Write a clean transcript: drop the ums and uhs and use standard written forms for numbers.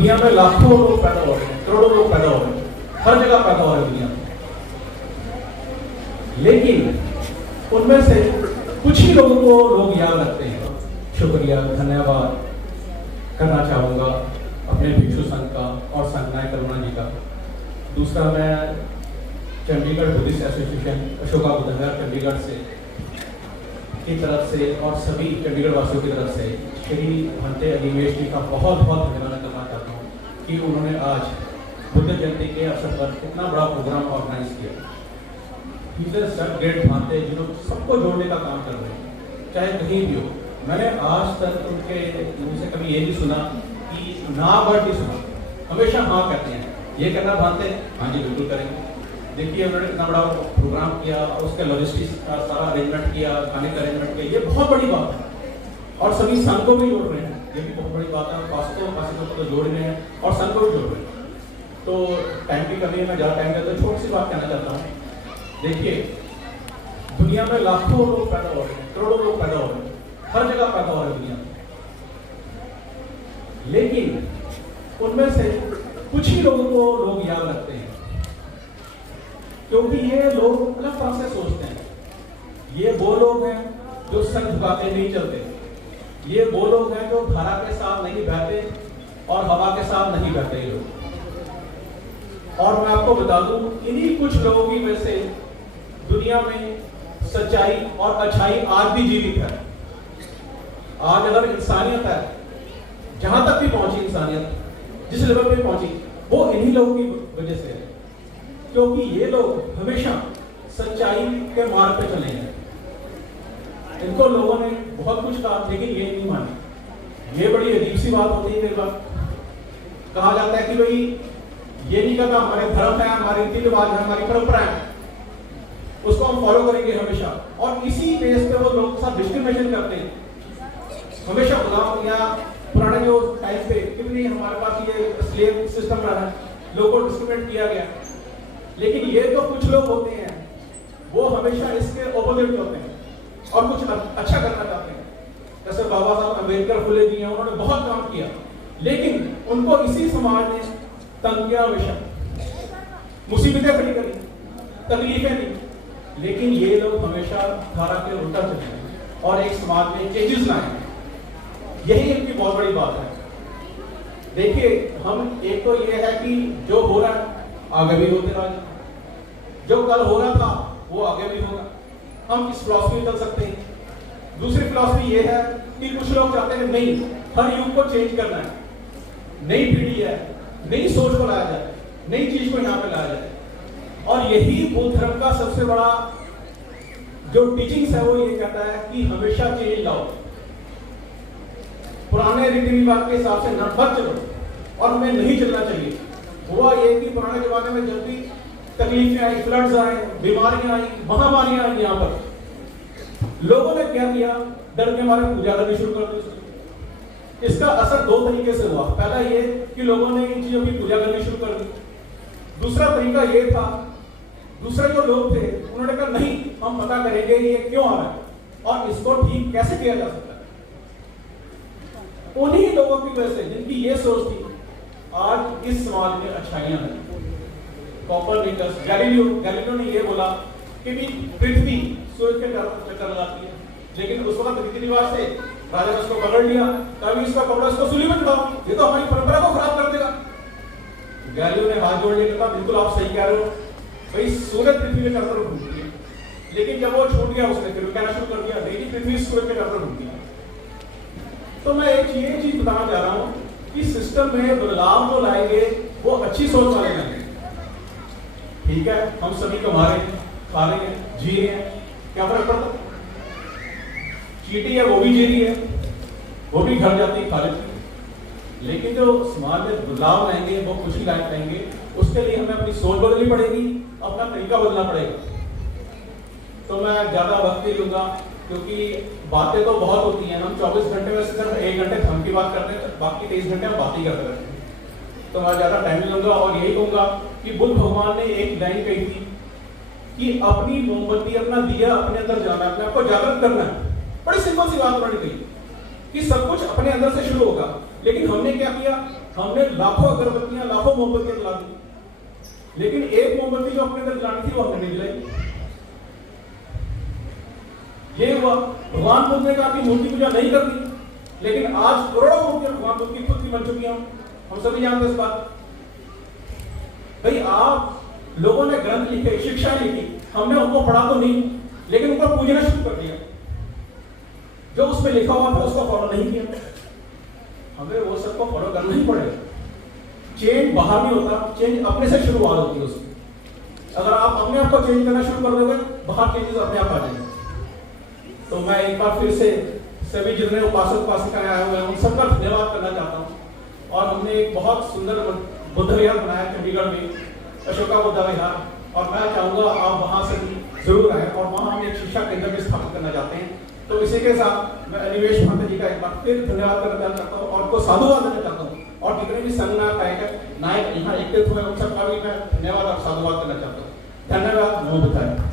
दुनिया में लाखों लोग पैदा हो रहे हैं, करोड़ों लोग पैदा हो रहे हैं, हर जगह पैदा हो रहे हैं दुनिया में। लेकिन उनमें से कुछ ही लोगों को लोग याद रखते हैं। शुक्रिया, धन्यवाद करना चाहूँगा अपने भिक्षु संघ का और संघ नायक करुणा जी का। दूसरा, मैं चंडीगढ़ बुद्धिस्ट एसोसिएशन अशोका बुद्धनगर चंडीगढ़ से की तरफ से और सभी चंडीगढ़ वासियों की तरफ से श्री भंते अनिमेश जी का बहुत बहुत धन्यवाद करना चाहता हूँ कि उन्होंने आज बुद्ध जयंती के अवसर पर इतना बड़ा प्रोग्राम ऑर्गेनाइज किया। ग्रेट भांते जिन्होंने सबको जोड़ने का काम कर रहे हैं, चाहे कहीं भी हो। मैंने आज तक उनके मुंह से कभी ये नहीं सुना कि ना वर्ड नहीं सुना, हमेशा हाँ कहते हैं। ये करना भांते, हाँ जी बिल्कुल करेंगे। देखिए उन्होंने इतना बड़ा प्रोग्राम किया और उसका लॉजिस्टिक्स का सारा अरेंजमेंट किया, खाने का अरेंजमेंट किया, ये बहुत बड़ी बात है। और सभी संघ को भी जोड़ रहे हैं, ये भी बहुत बड़ी बात है। पासों को तो जोड़ रहे हैं और संघ को भी जोड़ रहे हैं। तो टाइम की कमी है, मैं ज़्यादा टाइम देता हूँ, छोटी सी बात कहना चाहता हूँ। देखिए दुनिया में लाखों लोग पैदा हो रहे हैं, करोड़ों लोग पैदा हो रहे हैं, हर जगह पैदा हो रहे हैं दुनिया में। लेकिन उनमें से कुछ ही लोगों को लोग याद रखते हैं, क्योंकि ये लोग अलग तरह से सोचते हैं। ये वो लोग हैं जो सर झुकाते नहीं चलते, ये वो लोग हैं जो धारा के साथ नहीं बहते और हवा के साथ नहीं बहते ये लोग। और मैं आपको बता दूं, इन्हीं कुछ लोगों की वजह से दुनिया में सच्चाई और अच्छाई आज भी जीवित है। आज अगर इंसानियत है, जहां तक भी पहुंची इंसानियत, जिस लेवल पे पहुंची, वो इन्हीं लोगों की वजह से है। क्योंकि ये लोग हमेशा सच्चाई के मार्ग पे चले हैं। इनको लोगों ने बहुत कुछ कहा, लेकिन ये नहीं माने। ये बड़ी अजीब सी बात होती है। कई बार कहा जाता है कि भाई ये नहीं कहता, हमारे धर्म है, हमारे रीति रिवाज है, हमारी परंपरा है, उसको हम फॉलो करेंगे हमेशा। और इसी बेस पे वो लोग साथ डिस्क्रिमिनेशन करते हैं हमेशा। गुलाम या पुराने जो टाइम पे कितनी हमारे पास ये स्लेव सिस्टम रहा है, लोगों को डिस्क्रिमिनेट किया गया। लेकिन ये तो कुछ लोग होते हैं, वो हमेशा इसके ऑपोजिट होते हैं और कुछ अच्छा करना चाहते हैं। जैसे बाबा साहब अम्बेडकर, फुले जी हैं, उन्होंने बहुत काम किया, लेकिन उनको इसी समाज ने तंग किया, हमेशा मुसीबतें खड़ी करी, तकलीफें दी। लेकिन ये लोग हमेशा धारा के उल्टा चले और एक समाज में चेंजेस लाए। यही इनकी बहुत बड़ी बात है। देखिए हम एक तो ये है कि जो हो रहा है आगे भी होते रहा, जो कल हो रहा था वो आगे भी होगा। हम इस फिलॉसफी में चल सकते हैं। दूसरी फिलॉसफी ये है कि कुछ लोग चाहते हैं नहीं, हर युग को चेंज करना है, नई पीढ़ी है, नई सोच को लाया जाए, नई चीज को यहाँ पे लाया जाए। और यही बुद्ध धर्म का सबसे बड़ा जो टीचिंग्स है वो ये कहता है कि हमेशा चेंज लाओ, पुराने रीति रिवाज के हिसाब से न मत चलो, और हमें नहीं चलना चाहिए। हुआ ये कि पुराने जमाने में जब भी तकलीफें आई, फ्लड्स आए, बीमारियां आई, महामारियां आई, यहाँ पर लोगों ने क्या किया, डर के मारे पूजा करनी शुरू कर दी। इसका असर दो तरीके से हुआ। पहला ये कि लोगों ने इन चीजों की पूजा करनी शुरू कर दी। दूसरा तरीका ये था, दूसरे जो लोग थे उन्होंने कहा नहीं, हम पता करेंगे ये क्यों आ रहा है और इसको ठीक कैसे किया जा सकता है। उन्हीं लोगों की वजह से जिनकी ये सोच थी, आज इस समाज में अच्छाइयां हैं। कोपरनिकस, गैलीलियो ने ये बोला कि भी पृथ्वी सूरज के चक्कर लगाती है, लेकिन उस वक्त रीति रिवाज से राजा ने उसको पकड़ लिया, कभी इसका कपड़ा इसको सूली में चढ़ाओ, ये तो हमारी परंपरा को खराब कर देगा। गैलीलियो ने हाथ जोड़ लिया, कहा बिल्कुल आप सही कह रहे हो, भाई सूरज पृथ्वी के चारों तरफ घूमती है। लेकिन जब वो छूट गया उसने फिर कहना शुरू कर दिया नहीं, पृथ्वी सूरज के चारों तरफ घूमती है। तो मैं एक ये चीज बताना चाह रहा हूँ कि सिस्टम में बदलाव जो लाएंगे वो अच्छी सोच वाले लाएंगे। ठीक है, हम सभी कमा रहे हैं, खा रहे हैं, जी रहे हैं, क्या फर्क पड़ता? चीटी है वो भी जी रही है, वो भी घर जाती है, खा लेती है। लेकिन जो समाज में बदलाव लाएंगे वो कुछ ही लाएंगे, उसके लिए हमें अपनी सोच बदलनी पड़ेगी, अपना तरीका बदलना पड़ेगा। तो मैं ज्यादा वक्त नहीं लूंगा क्योंकि बातें तो बहुत होती हैं। हम 24 घंटे में सिर्फ 1 घंटे धर्म की बात करते हैं, बाकी 23 घंटे हम बात ही करते रहते हैं। तो मैं ज्यादा टाइम नहीं लूंगा और यही कहूंगा कि बुद्ध भगवान ने एक लाइन कही थी कि अपनी मोमबत्ती, अपना दिया अपने अंदर जाना, अपने आपको जागृत करना है। बड़ी सिंपल सी बात उन्होंने कही कि सब कुछ अपने अंदर से शुरू होगा। लेकिन हमने क्या किया, हमने लाखों अगरबत्तियां, लाखों मोमबत्तियां जला दी, लेकिन एक मोमबत्ती जो अपने अंदर जलानी थी वो हमने नहीं जलाई। ये हुआ। भगवान बुद्ध ने कहा कि मूर्ति पूजा नहीं करनी, लेकिन आज करोड़ों मूर्तियां भगवान बुद्ध की खुद की बन चुकी हैं। हम सभी जानते हैं इस बात। भाई आप लोगों ने ग्रंथ लिखे, शिक्षा लिखी, हमने उनको पढ़ा तो नहीं, लेकिन उनको पूजना शुरू कर दिया। जो उसमें लिखा हुआ था उसको फॉलो नहीं किया। हमें वो सबको फॉलो करना ही पड़ेगा। चेंज बाहर नहीं होता, चेंज अपने से शुरुआत होती है उसकी। अगर आप अपने आप को चेंज करना शुरू कर दोगे, बाहर चेंजेस अपने आप आ जाएंगे। तो मैं एक बार फिर से सभी जितने उपासक उपासिकाएं आए हुए हैं उन सबका धन्यवाद करना चाहता हूँ। और हमने एक बहुत सुंदर बुद्ध विहार बनाया चंडीगढ़ में, अशोका बुद्ध विहार, और मैं चाहूंगा आप वहां से भी जरूर आए, और वहां हम एक शिक्षा केंद्र भी स्थापित करना चाहते हैं। तो इसी के साथ मैं अनिमेश महंत जी का एक बार फिर धन्यवाद करना चाहता हूँ और उनको साधुवाद देना चाहता हूँ। और जितने भी संघ नायक यहाँ एकत्रित हुए उन सबका भी मैं धन्यवाद और साधुवाद करना चाहता हूँ। धन्यवाद। नमो बुद्धाय।